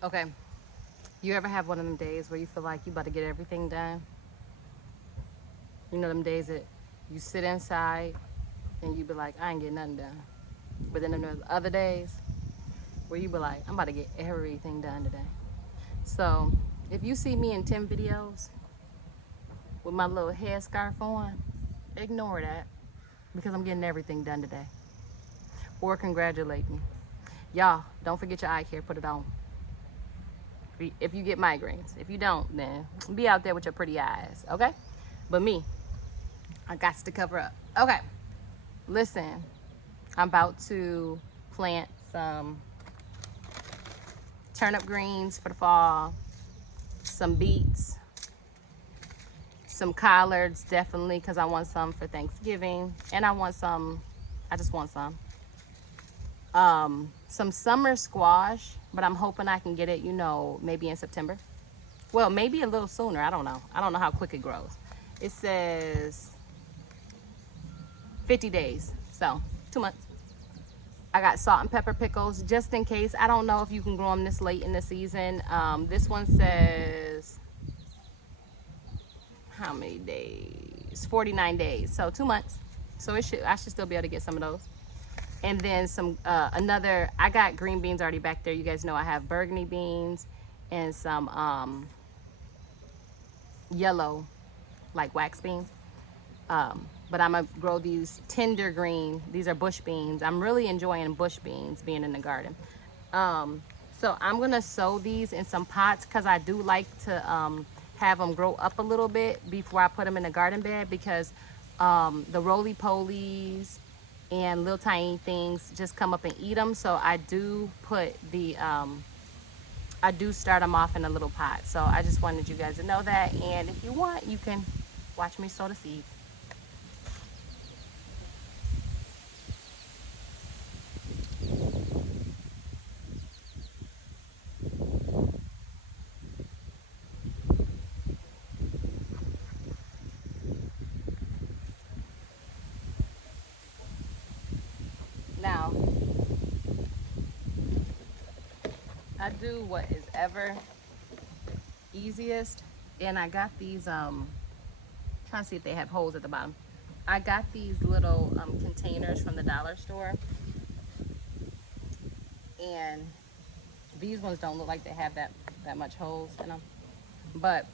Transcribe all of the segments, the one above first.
Okay, you ever have one of them days where you feel like you about to get everything done? You know them days that you sit inside and you be like, I ain't getting nothing done. But then there's other days where you be like, I'm about to get everything done today. So if you see me in 10 videos with my little headscarf on, ignore that because I'm getting everything done today. Or congratulate me. Y'all, don't forget your eye care, put it on. If you get migraines. If you don't, then be out there with your pretty eyes, okay? But me, I got to cover up. Okay, listen, I'm about to plant some turnip greens for the fall, some beets, some collards, definitely, because I want some for Thanksgiving, and I just want some summer squash, but I'm hoping I can get it, maybe in September. Well, maybe a little sooner. I don't know. I don't know how quick it grows. It says 50 days, so 2 months. I got salt and pepper pickles just in case. I don't know if you can grow them this late in the season. This one says how many days? 49 days, so 2 months. So I should still be able to get some of those. And then I got green beans already back there. You guys know I have burgundy beans and some yellow, like wax beans. But I'm gonna grow these tender green. These are bush beans. I'm really enjoying bush beans being in the garden. So I'm gonna sow these in some pots because I do like to have them grow up a little bit before I put them in the garden bed, because the roly-polies and little tiny things just come up and eat them. So I do I do start them off in a little pot. So I just wanted you guys to know that. And if you want, you can watch me sow the seeds. Now, I do what is ever easiest, and I got these trying to see if they have holes at the bottom. I got these little containers from the dollar store, and these ones don't look like they have that much holes in them. But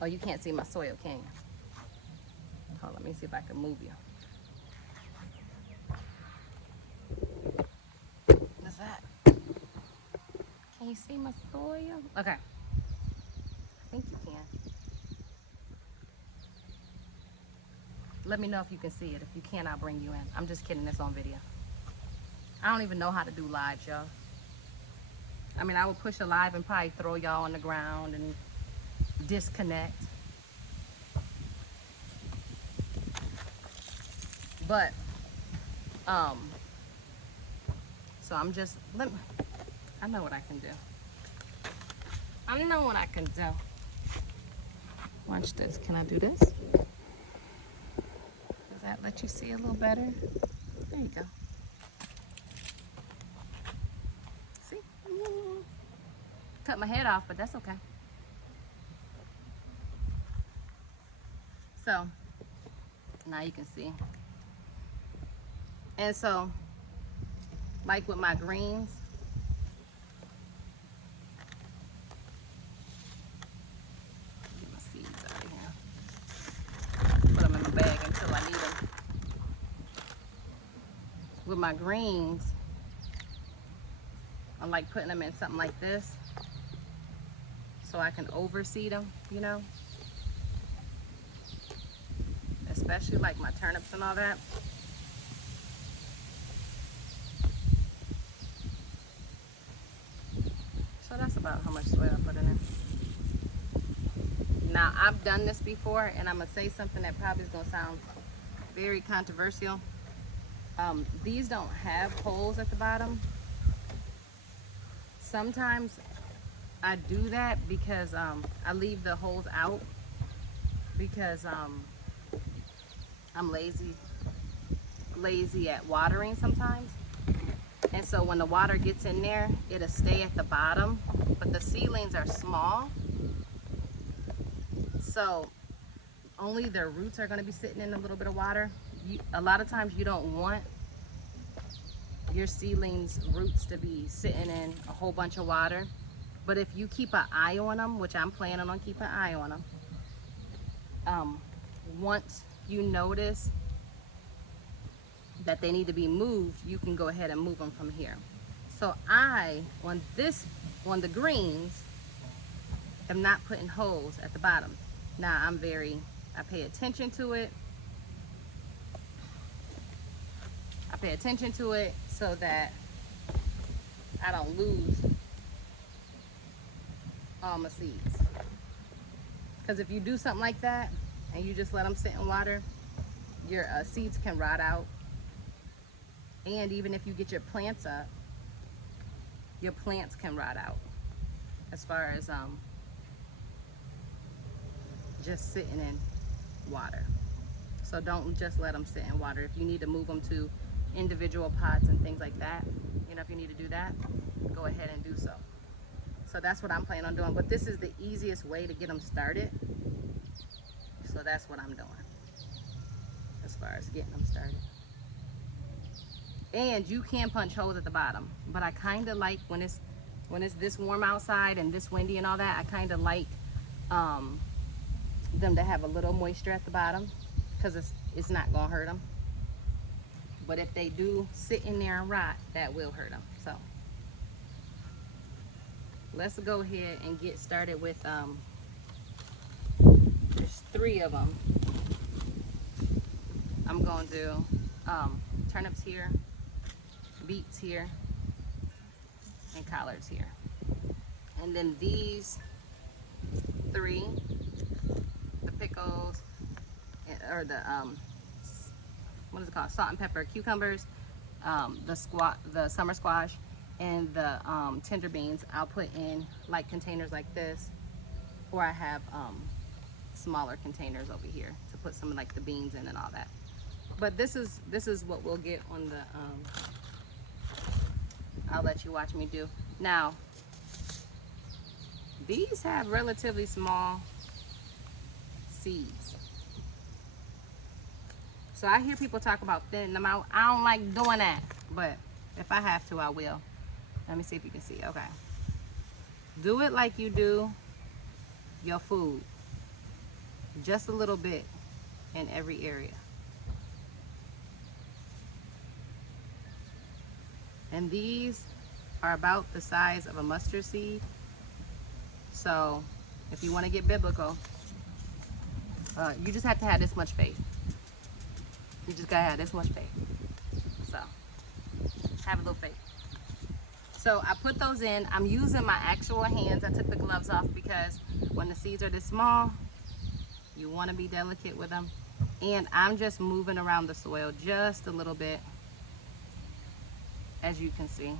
oh, you can't see my soil, can you? Hold on, let me see if I can move you. What's that? Can you see my soil? Okay, I think you can. Let me know if you can see it. If you can, I'll bring you in. I'm just kidding, it's on video. I don't even know how to do lives, y'all. I mean, I would push a live and probably throw y'all on the ground and disconnect. But, so I know what I can do. I know what I can do. Watch this. Can I do this? Does that let you see a little better? There you go. See? Cut my head off, but that's okay. So, now you can see. And so, like with my greens, get my seeds out of here. Put them in the bag until I need them. With my greens, I like putting them in something like this so I can overseed them, especially like my turnips and all that. So that's about how much soil I put in it. Now, I've done this before, and I'm gonna say something that probably is gonna sound very controversial. These don't have holes at the bottom. Sometimes I do that because I leave the holes out because I'm lazy at watering sometimes. And so when the water gets in there, it'll stay at the bottom, but the seedlings are small. So only their roots are gonna be sitting in a little bit of water. A lot of times you don't want your seedlings roots to be sitting in a whole bunch of water. But if you keep an eye on them, which I'm planning on keeping an eye on them, once you notice that they need to be moved, you can go ahead and move them from here. So on the greens, am not putting holes at the bottom. Now I pay attention to it. I pay attention to it so that I don't lose all my seeds. Because if you do something like that and you just let them sit in water, your seeds can rot out. And even if you get your plants up, your plants can rot out as far as just sitting in water. So don't just let them sit in water. If you need to move them to individual pots and things like that, you know, if you need to do that, go ahead and do so. So that's what I'm planning on doing. But this is the easiest way to get them started. So that's what I'm doing as far as getting them started. And you can punch holes at the bottom, but I kind of like when it's this warm outside and this windy and all that, I kind of like them to have a little moisture at the bottom, because it's not gonna hurt them. But if they do sit in there and rot, that will hurt them. So let's go ahead and get started with there's 3 of them. I'm gonna do turnips here, beets here, and collards here. And then these 3, the pickles, or the what is it called, salt and pepper cucumbers, the summer squash, and the tender beans, I'll put in like containers like this, or I have smaller containers over here to put some like the beans in and all that. But this is what we'll get on the I'll let you watch me do. Now these have relatively small seeds, so I hear people talk about thinning them out. I don't like doing that, but if I have to, I will. Let me see if you can see. Okay, do it like you do your food, just a little bit in every area. And these are about the size of a mustard seed. So if you want to get biblical, you just have to have this much faith. You just gotta have this much faith. So have a little faith. So I put those in. I'm using my actual hands. I took the gloves off because when the seeds are this small, you want to be delicate with them. And I'm just moving around the soil just a little bit, as you can see.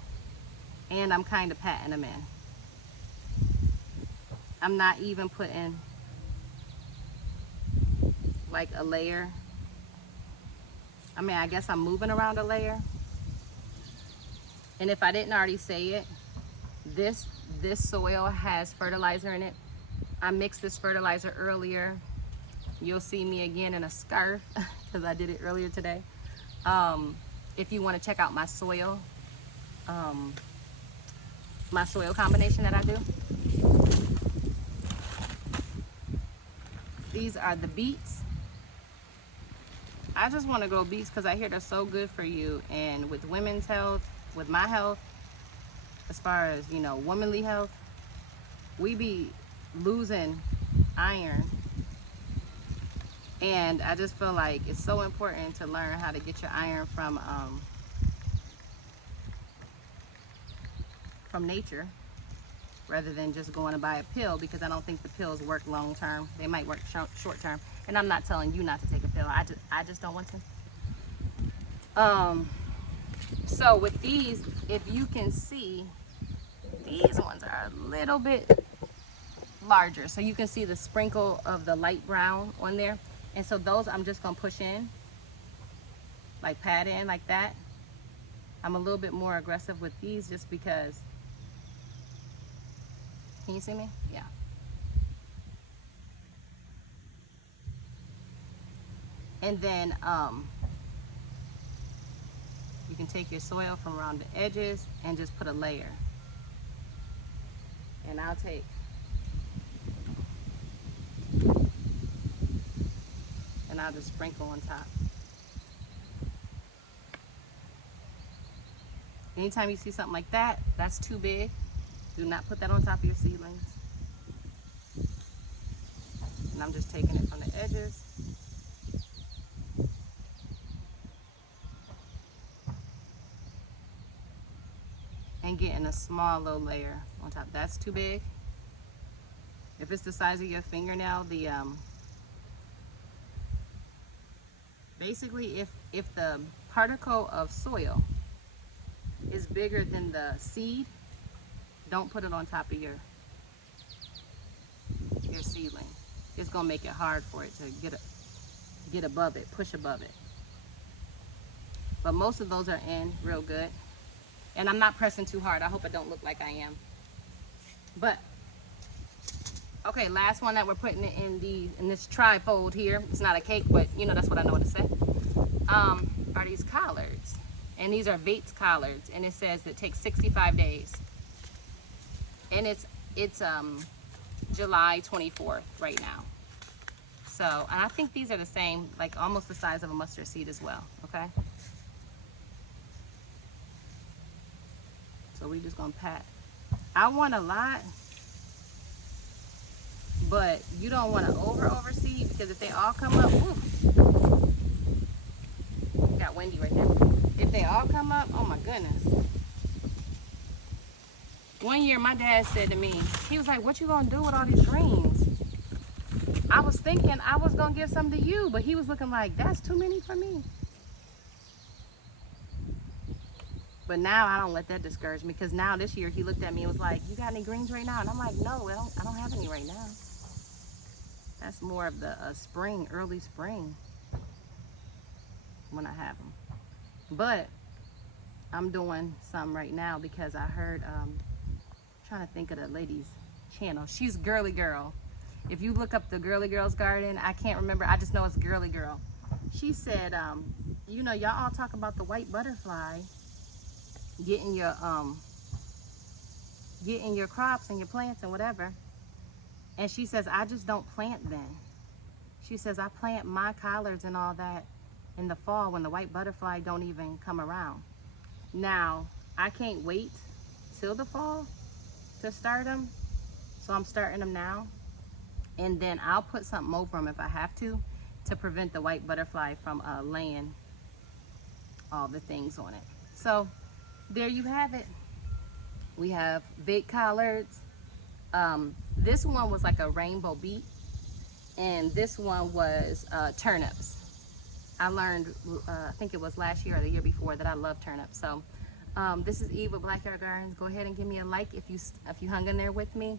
And I'm kind of patting them in. I'm not even putting like a layer. I mean, I guess I'm moving around a layer. And if I didn't already say it, this soil has fertilizer in it. I mixed this fertilizer earlier. You'll see me again in a scarf because I did it earlier today. If you want to check out my soil combination that I do. These are the beets. I just want to grow beets because I hear they're so good for you, and with women's health, with my health, as far as, you know, womanly health, we be losing iron, and I just feel like it's so important to learn how to get your iron from nature, rather than just going to buy a pill, because I don't think the pills work long term. They might work short term, and I'm not telling you not to take a pill. I just don't want to. So with these, if you can see, these ones are a little bit larger, so you can see the sprinkle of the light brown on there. And so those I'm just gonna push in, like pat in like that. I'm a little bit more aggressive with these just because, can you see me? Yeah. And then you can take your soil from around the edges and just put a layer. And I'll take and I'll just sprinkle on top. Anytime you see something like that, that's too big. Do not put that on top of your seedlings. And I'm just taking it from the edges. And getting a small little layer on top. That's too big. If it's the size of your fingernail, the basically if the particle of soil is bigger than the seed, don't put it on top of your seedling. It's gonna make it hard for it to get above it, push above it. But most of those are in real good. And I'm not pressing too hard. I hope it don't look like I am. But okay, last one that we're putting it in this trifold here. It's not a cake, but you know that's what I know what to say. Are these collards. And these are Vates collards, and it says it takes 65 days. And it's July 24th right now. So, and I think these are the same, like almost the size of a mustard seed as well, okay? So we just gonna pat. I want a lot, but you don't want to overseed, because if they all come up, ooh, got windy right there. If they all come up, oh my goodness. One year my dad said to me, he was like, what you gonna do with all these greens? I was thinking I was gonna give some to you, but he was looking like, that's too many for me. But now I don't let that discourage me, because now this year he looked at me and was like, you got any greens right now? And I'm like, no, I don't have any right now. That's more of the spring, early spring, when I have them. But I'm doing some right now because I heard, trying to think of the lady's channel. She's Girly Girl. If you look up the Girly Girl's Garden, I can't remember, I just know it's Girly Girl. She said, you know, y'all all talk about the white butterfly getting your crops and your plants and whatever. And she says, I just don't plant then. She says, I plant my collards and all that in the fall when the white butterfly don't even come around. Now, I can't wait till the fall to start them. So I'm starting them now. And then I'll put something over them if I have to prevent the white butterfly from laying all the things on it. So there you have it. We have Vate collards. This one was like a rainbow beet, and this one was turnips. I learned, I think it was last year or the year before, that I love turnips. So this is Eve with BlackYard Gardens. Go ahead and give me a like if you hung in there with me.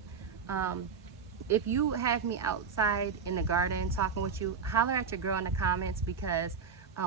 If you have me outside in the garden talking with you, holler at your girl in the comments, because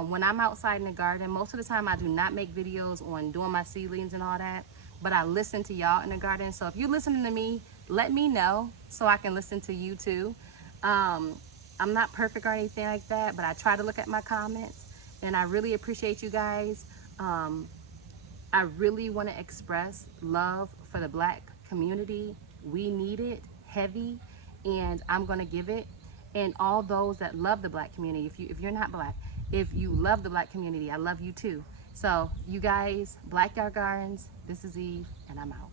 when I'm outside in the garden, most of the time I do not make videos on doing my seedlings and all that, but I listen to y'all in the garden. So if you're listening to me, let me know so I can listen to you too. I'm not perfect or anything like that, but I try to look at my comments, and I really appreciate you guys. I really want to express love for the Black community. We need it heavy, and I'm going to give it. And all those that love the Black community, if you're not Black, if you love the Black community, I love you too. So you guys, BlackYard Gardens, this is Eve, and I'm out.